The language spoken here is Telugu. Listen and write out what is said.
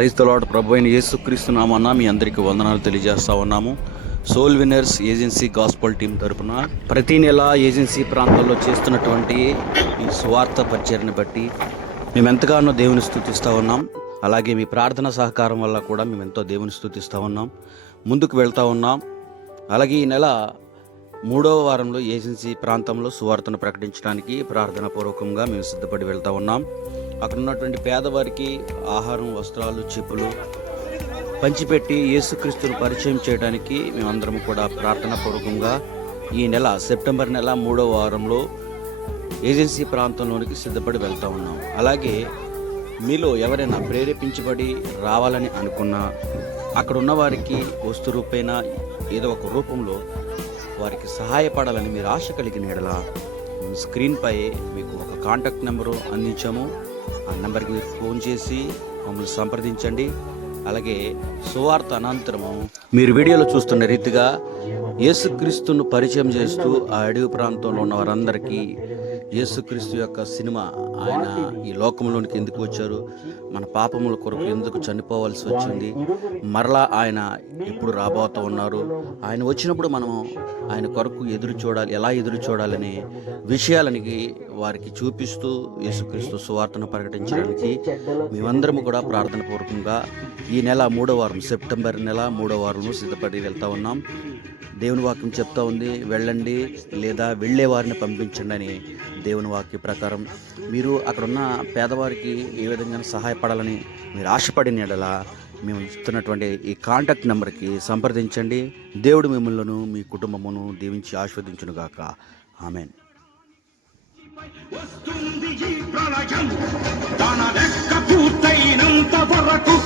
రైతులాడు ప్రభు అయిన యేసుక్రీస్తు నామన్న మీ అందరికీ వందనాలు తెలియజేస్తా ఉన్నాము. Soul winners agency gospel team తరపున ప్రతి నెల ఏజెన్సీ ప్రాంతాల్లో చేస్తున్నటువంటి ఈ స్వార్థ పరిచయని బట్టి మేము ఎంతగానో దేవుని స్థుతిస్తూ ఉన్నాం. అలాగే మీ ప్రార్థన సహకారం వల్ల కూడా మేము ఎంతో దేవుని స్థుతిస్తూ ఉన్నాం. ముందుకు వెళ్తూ ఉన్నాం. అలాగే ఈ నెల మూడవ వారంలో ఏజెన్సీ ప్రాంతంలో సువార్తను ప్రకటించడానికి ప్రార్థన పూర్వకంగా మేము సిద్ధపడి వెళ్తూ ఉన్నాం. అక్కడ ఉన్నటువంటి పేదవారికి ఆహారం వస్త్రాలు చెప్పులు పంచిపెట్టి యేసుక్రీస్తును పరిచయం చేయడానికి మేమందరం కూడా ప్రార్థన పూర్వకంగా ఈ నెల సెప్టెంబర్ నెల మూడో వారంలో ఏజెన్సీ ప్రాంతంలోనికి సిద్ధపడి వెళ్తూ ఉన్నాం. అలాగే మీలో ఎవరైనా ప్రేరేపించబడి రావాలని అనుకున్నా అక్కడ ఉన్న వారికి వస్తు రూపేణ ఏదో ఒక రూపంలో వారికి సహాయపడాలని మీరు ఆశ కలిగిన ఎడల స్క్రీన్పై మీకు ఒక కాంటాక్ట్ నెంబరు అందించాము. ఆ నెంబర్కి మీరు ఫోన్ చేసి మమ్మల్ని సంప్రదించండి. అలాగే సువార్త అనంతరము మీరు వీడియోలో చూస్తున్న రీతిగా యేసుక్రీస్తును పరిచయం చేస్తూ ఆ అడవి ప్రాంతంలో ఉన్న వారందరికీ యేసుక్రీస్తు యొక్క సినిమా ఆయన ఈ లోకంలోనికి ఎందుకు వచ్చారు మన పాపముల కొరకు ఎందుకు చనిపోవాల్సి వచ్చింది మరలా ఆయన ఎప్పుడు రాబోతూ ఉన్నారు ఆయన వచ్చినప్పుడు మనం ఆయన కొరకు ఎదురు చూడాలి ఎలా ఎదురు చూడాలనే విషయాలని వారికి చూపిస్తూ యేసుక్రీస్తు సువార్తను ప్రకటించడానికి మేమందరము కూడా ప్రార్థన పూర్వకంగా ఈ నెల మూడో వారం సెప్టెంబర్ నెల మూడో వారంలో సిద్ధపడి వెళ్తా ఉన్నాం. దేవుని వాక్యం చెప్తా ఉంది వెళ్ళండి లేదా వెళ్ళే వారిని పంపించండి అని దేవుని వాక్య ప్రకారం. మీరు అక్కడున్న పేదవారికి ఏ విధంగా సహాయపడాలని మీరు ఆశపడిన ఎడలా మేము ఇస్తున్నటువంటి ఈ కాంటాక్ట్ నెంబర్కి సంప్రదించండి. దేవుడు మిమ్మల్ని మీ కుటుంబమును దీవించి ఆస్వాదించునుగాక ఆమెన్. వస్తుంది ఈ ప్రళయం తన లెక్క పూర్తయినంత వరకు